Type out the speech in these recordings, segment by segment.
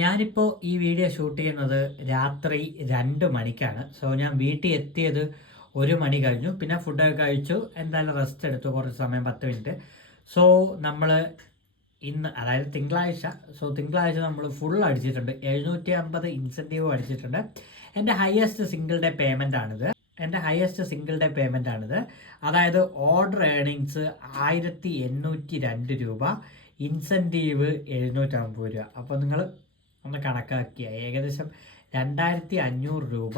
ഞാനിപ്പോൾ ഈ video shoot ചെയ്യുന്നത് രാത്രി 2 മണിക്കാണ്. സോ ഞാൻ വീട്ടിൽ എത്തിയത് 1 മണി കഴിഞ്ഞു. പിന്നെ ഫുഡൊക്കെ കഴിച്ചു, എന്തായാലും റെസ്റ്റ് എടുത്തു കുറച്ച് സമയം, 10 മിനിറ്റ്. സോ നമ്മൾ ഇന്ന്, അതായത് തിങ്കളാഴ്ച, തിങ്കളാഴ്ച നമ്മൾ ഫുൾ അടിച്ചിട്ടുണ്ട്. 750 ഇൻസെൻറ്റീവ് അടിച്ചിട്ടുണ്ട്. എൻ്റെ ഹയസ്റ്റ് സിംഗിൾ ഡേ പേയ്മെൻ്റ് ആണിത്. അതായത് ഓർഡർ ഏർണിങ്സ് 1802 രൂപ, ഇൻസെൻറ്റീവ് 750 രൂപ. അപ്പോൾ നിങ്ങൾ ഒന്ന് കണക്കാക്കിയ ഏകദേശം 2500 രൂപ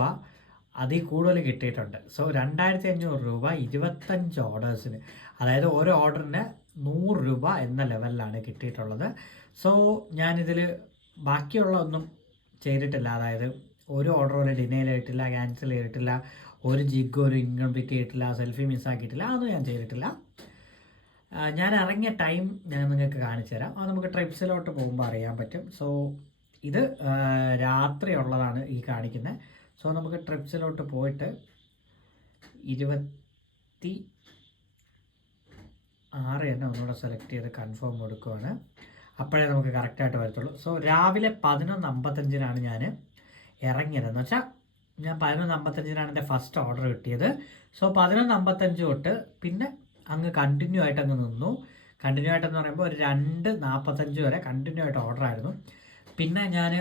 അതിൽ കൂടുതൽ കിട്ടിയിട്ടുണ്ട്. സോ 2500 രൂപ 25 ഓർഡേഴ്സിന്, അതായത് ഓരോ ഓർഡറിന് 100 രൂപ എന്ന ലെവലിലാണ് കിട്ടിയിട്ടുള്ളത്. സോ ഞാനിതിൽ ബാക്കിയുള്ള ഒന്നും ചെയ്തിട്ടില്ല. അതായത് ഒരു ഓർഡർ ഒരു ഡിനേ ചെയ്തിട്ടില്ല, ക്യാൻസൽ ചെയ്തിട്ടില്ല, ഒരു ജിഗ് ഒരു ഇൻകംപ്ലീറ്റ് ചെയ്തിട്ടില്ല, സെൽഫി മിസ്സാക്കിയിട്ടില്ല, അതൊന്നും ഞാൻ ചെയ്തിട്ടില്ല. ഞാൻ ഇറങ്ങിയ ടൈം ഞാൻ നിങ്ങൾക്ക് കാണിച്ചു തരാം. അത് നമുക്ക് ട്രിപ്സിലോട്ട് പോകുമ്പോൾ അറിയാൻ പറ്റും. സോ ഇത് രാത്രി ഉള്ളതാണ് ഈ കാണിക്കുന്നത്. സോ നമുക്ക് ട്രിപ്സിലോട്ട് പോയിട്ട് 26 തന്നെ ഒന്നുകൂടെ സെലക്ട് ചെയ്ത് കൺഫേം കൊടുക്കുകയാണ്. അപ്പോഴേ നമുക്ക് കറക്റ്റായിട്ട് വരത്തുള്ളൂ. സോ രാവിലെ 11:55 ഞാൻ ഇറങ്ങിയതെന്ന് വെച്ചാൽ ഞാൻ 11:55 എൻ്റെ ഫസ്റ്റ് ഓർഡർ കിട്ടിയത്. സോ 11:55 തൊട്ട് പിന്നെ അങ്ങ് കണ്ടിന്യൂ ആയിട്ട് അങ്ങ് നിന്നു. കണ്ടിന്യൂ ആയിട്ടെന്ന് പറയുമ്പോൾ ഒരു 2:45 വരെ കണ്ടിന്യൂ ആയിട്ട് ഓർഡർ ആയിരുന്നു. പിന്നെ ഞാൻ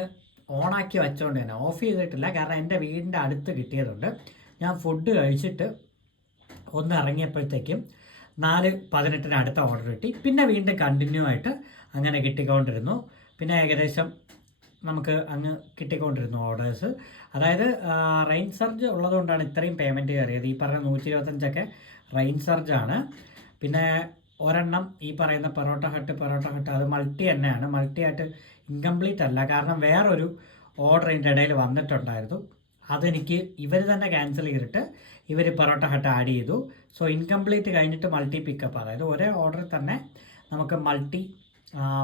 ഓണാക്കി വെച്ചോണ്ട് തന്നെ ഓഫ് ചെയ്തിട്ടില്ല, കാരണം എൻ്റെ വീടിൻ്റെ അടുത്ത് കിട്ടിയതുകൊണ്ട്. ഞാൻ ഫുഡ് കഴിച്ചിട്ട് ഒന്ന് ഇറങ്ങിയപ്പോഴത്തേക്കും 4:18 അടുത്ത ഓർഡർ കിട്ടി. പിന്നെ വീണ്ടും കണ്ടിന്യൂ ആയിട്ട് അങ്ങനെ കിട്ടിക്കൊണ്ടിരുന്നു. പിന്നെ ഏകദേശം നമുക്ക് അങ്ങ് കിട്ടിക്കൊണ്ടിരുന്നു ഓർഡേഴ്സ്. അതായത് റെയിൻ സർജ് ഉള്ളതുകൊണ്ടാണ് ഇത്രയും പേയ്മെൻറ്റ് കയറിയത്. ഈ പറഞ്ഞ 125 റെയിൻ സർജാണ്. പിന്നെ ഒരെണ്ണം ഈ പറയുന്ന പൊറോട്ട ഹട്ട് അത് മൾട്ടി തന്നെയാണ്. മൾട്ടി ആയിട്ട് ഇൻകംപ്ലീറ്റ് അല്ല, കാരണം വേറൊരു ഓർഡർ ഇതിൻ്റെ ഇടയിൽ വന്നിട്ടുണ്ടായിരുന്നു. അതെനിക്ക് ഇവർ തന്നെ ക്യാൻസൽ ചെയ്തിട്ട് ഇവർ പൊറോട്ട ഹട്ട് ആഡ് ചെയ്തു. സോ ഇൻകംപ്ലീറ്റ് കഴിഞ്ഞിട്ട് മൾട്ടി പിക്കപ്പ്, അതായത് ഒരേ ഓർഡറിൽ തന്നെ നമുക്ക് മൾട്ടി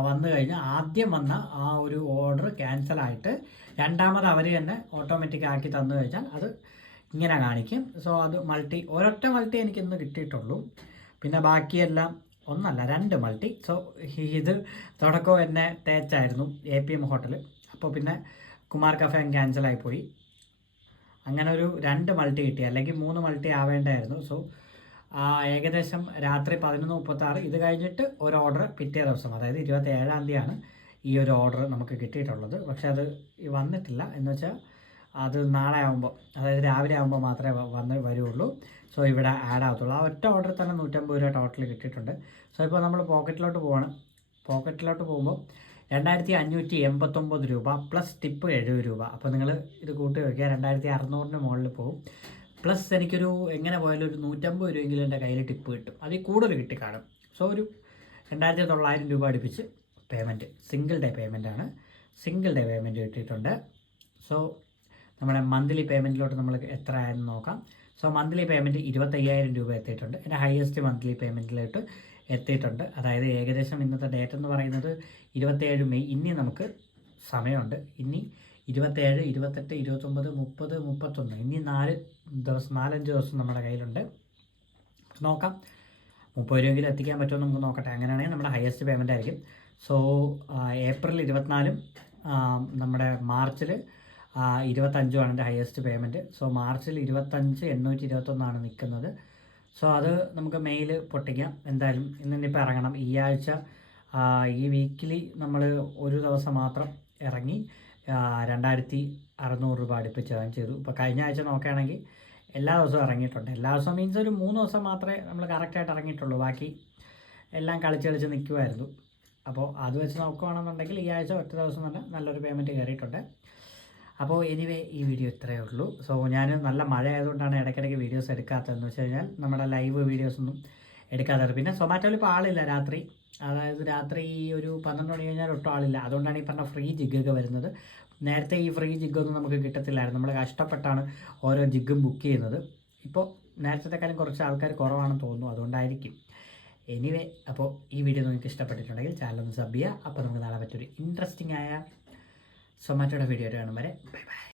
വന്നു കഴിഞ്ഞാൽ ആദ്യം വന്ന ആ ഒരു ഓർഡർ ക്യാൻസലായിട്ട് രണ്ടാമത് അവർ തന്നെ ഓട്ടോമാറ്റിക് ആക്കി തന്നു കഴിഞ്ഞാൽ അത് ഇങ്ങനെ കാണിക്കും. സോ അത് മൾട്ടി, ഒരൊറ്റ മൾട്ടി എനിക്കിന്ന് കിട്ടിയിട്ടുള്ളൂ. പിന്നെ ബാക്കിയെല്ലാം 1 അല്ല 2 മൾട്ടി. സോ ഇത് തുടക്കം എന്നെ തേച്ചായിരുന്നു APM ഹോട്ടൽ. അപ്പോൾ പിന്നെ കുമാർ കഫേ ക്യാൻസലായിപ്പോയി. അങ്ങനെ ഒരു 2 മൾട്ടി കിട്ടി, അല്ലെങ്കിൽ 3 മൾട്ടി ആവേണ്ടായിരുന്നു. സോ ഏകദേശം രാത്രി 11:36 ഇത് കഴിഞ്ഞിട്ട് ഒരു ഓർഡർ പിറ്റേ ദിവസം, അതായത് 27-ാം തീയതിയാണ് ഈ ഒരു ഓർഡർ നമുക്ക് കിട്ടിയിട്ടുള്ളത്. പക്ഷെ അത് വന്നിട്ടില്ല. എന്ന് വെച്ചാൽ അത് നാളെ ആകുമ്പോൾ, അതായത് രാവിലെ ആകുമ്പോൾ മാത്രമേ വരുള്ളൂ. സോ ഇവിടെ ആഡ് ആകത്തുള്ളൂ. ആ ഒറ്റ ഓർഡർ തന്നെ 150 രൂപ ടോട്ടൽ കിട്ടിയിട്ടുണ്ട്. സോ ഇപ്പോൾ നമ്മൾ പോക്കറ്റിലോട്ട് പോകുമ്പോൾ 2589 രൂപ പ്ലസ് ടിപ്പ് 70 രൂപ. അപ്പോൾ നിങ്ങൾ ഇത് കൂട്ടി വയ്ക്കുക, 2600 മുകളിൽ പോകും. പ്ലസ് എനിക്കൊരു എങ്ങനെ പോയാലും ഒരു 150 രൂപയെങ്കിലും എൻ്റെ കയ്യിൽ ടിപ്പ് കിട്ടും. അതിൽ കൂടുതൽ കിട്ടിക്കാണും. സോ ഒരു 2900 രൂപ അടുപ്പിച്ച് പേയ്മെൻറ്റ്, സിംഗിൾ ഡേ പേയ്മെൻറ്റാണ്. സിംഗിൾ ഡേ പേയ്മെൻറ്റ് കിട്ടിയിട്ടുണ്ട്. സോ നമ്മുടെ മന്ത്ലി പേയ്മെൻറ്റിലോട്ട് നമ്മൾ എത്ര ആയെന്ന് നോക്കാം. സോ മന്ത്ലി പേയ്മെൻറ്റ് 25,000 രൂപ എത്തിയിട്ടുണ്ട്. എൻ്റെ ഹയസ്റ്റ് മന്ത്ലി പേയ്മെൻറ്റിലോട്ട് എത്തിയിട്ടുണ്ട്. അതായത് ഏകദേശം ഇന്നത്തെ ഡേറ്റ് എന്ന് പറയുന്നത് 27 മെയ്. ഇനി നമുക്ക് സമയമുണ്ട്. ഇനി 27, 28, 29, 30, 31, ഇനി 4-5 ദിവസം നമ്മുടെ കയ്യിലുണ്ട്. നോക്കാം 30 രൂപയെങ്കിലും എത്തിക്കാൻ പറ്റുമോ നമുക്ക് നോക്കട്ടെ. അങ്ങനെയാണെങ്കിൽ നമ്മുടെ ഹയസ്റ്റ് പേയ്മെൻ്റ് ആയിരിക്കും. സോ ഏപ്രിൽ 24 നമ്മുടെ മാർച്ചിൽ 25 എൻ്റെ ഹയസ്റ്റ് പേയ്മെൻറ്റ്. സോ മാർച്ചിൽ 25,821 നിൽക്കുന്നത്. സോ അത് നമുക്ക് മെയിൽ പൊട്ടിക്കാം. എന്തായാലും ഇന്നിപ്പോൾ ഇറങ്ങണം. ഈ ആഴ്ച ഈ വീക്കിലി നമ്മൾ ഒരു ദിവസം മാത്രം ഇറങ്ങി 2600 രൂപ അടുപ്പിച്ച് ഏൺ ചെയ്തു. ഇപ്പോൾ കഴിഞ്ഞ ആഴ്ച നോക്കുകയാണെങ്കിൽ എല്ലാ ദിവസവും ഇറങ്ങിയിട്ടുണ്ട്. എല്ലാ ദിവസവും മീൻസ് ഒരു 3 ദിവസം മാത്രമേ നമ്മൾ കറക്റ്റായിട്ട് ഇറങ്ങിയിട്ടുള്ളൂ. ബാക്കി എല്ലാം കളിച്ച് നിൽക്കുമായിരുന്നു. അപ്പോൾ അത് വെച്ച് നോക്കുകയാണെന്നുണ്ടെങ്കിൽ ഈ ആഴ്ച ഒറ്റ ദിവസം തന്നെ നല്ലൊരു പേയ്മെൻറ്റ് കയറിയിട്ടുണ്ട്. അപ്പോൾ എനിവേ ഈ വീഡിയോ ഇത്രയേ ഉള്ളൂ. സോ ഞാൻ നല്ല മഴ ആയതുകൊണ്ടാണ് ഇടയ്ക്കിടയ്ക്ക് വീഡിയോസ് എടുക്കാത്തതെന്ന് വെച്ച് കഴിഞ്ഞാൽ നമ്മുടെ ലൈവ് വീഡിയോസൊന്നും എടുക്കാത്തത്. പിന്നെ സൊമാറ്റോയിൽ ഇപ്പോൾ ആളില്ല രാത്രി, അതായത് രാത്രി ഒരു 12 മണി കഴിഞ്ഞാൽ ഒട്ടും ആളില്ല. അതുകൊണ്ടാണ് ഈ പറഞ്ഞ ഫ്രീ ജിഗ്ഗൊക്കെ വരുന്നത്. നേരത്തെ ഈ ഫ്രീ ജിഗ്ഗൊന്നും നമുക്ക് കിട്ടത്തില്ലായിരുന്നു. നമ്മൾ കഷ്ടപ്പെട്ടാണ് ഓരോ ജിഗ്ഗും ബുക്ക് ചെയ്യുന്നത്. ഇപ്പോൾ നേരത്തെക്കാളും കുറച്ച് ആൾക്കാർ കുറവാണെന്ന് തോന്നുന്നു, അതുകൊണ്ടായിരിക്കും. എനിവേ അപ്പോൾ ഈ വീഡിയോ നിങ്ങൾക്ക് ഇഷ്ടപ്പെട്ടിട്ടുണ്ടെങ്കിൽ ചാനലൊന്ന് സബ് ചെയ്യുക. അപ്പോൾ നമുക്ക് നാളെ പറ്റൊരു ഇൻട്രസ്റ്റിംഗ് ആയ സൊമാറ്റോയുടെ വീഡിയോ കാണും വരെ ബൈ ബൈ.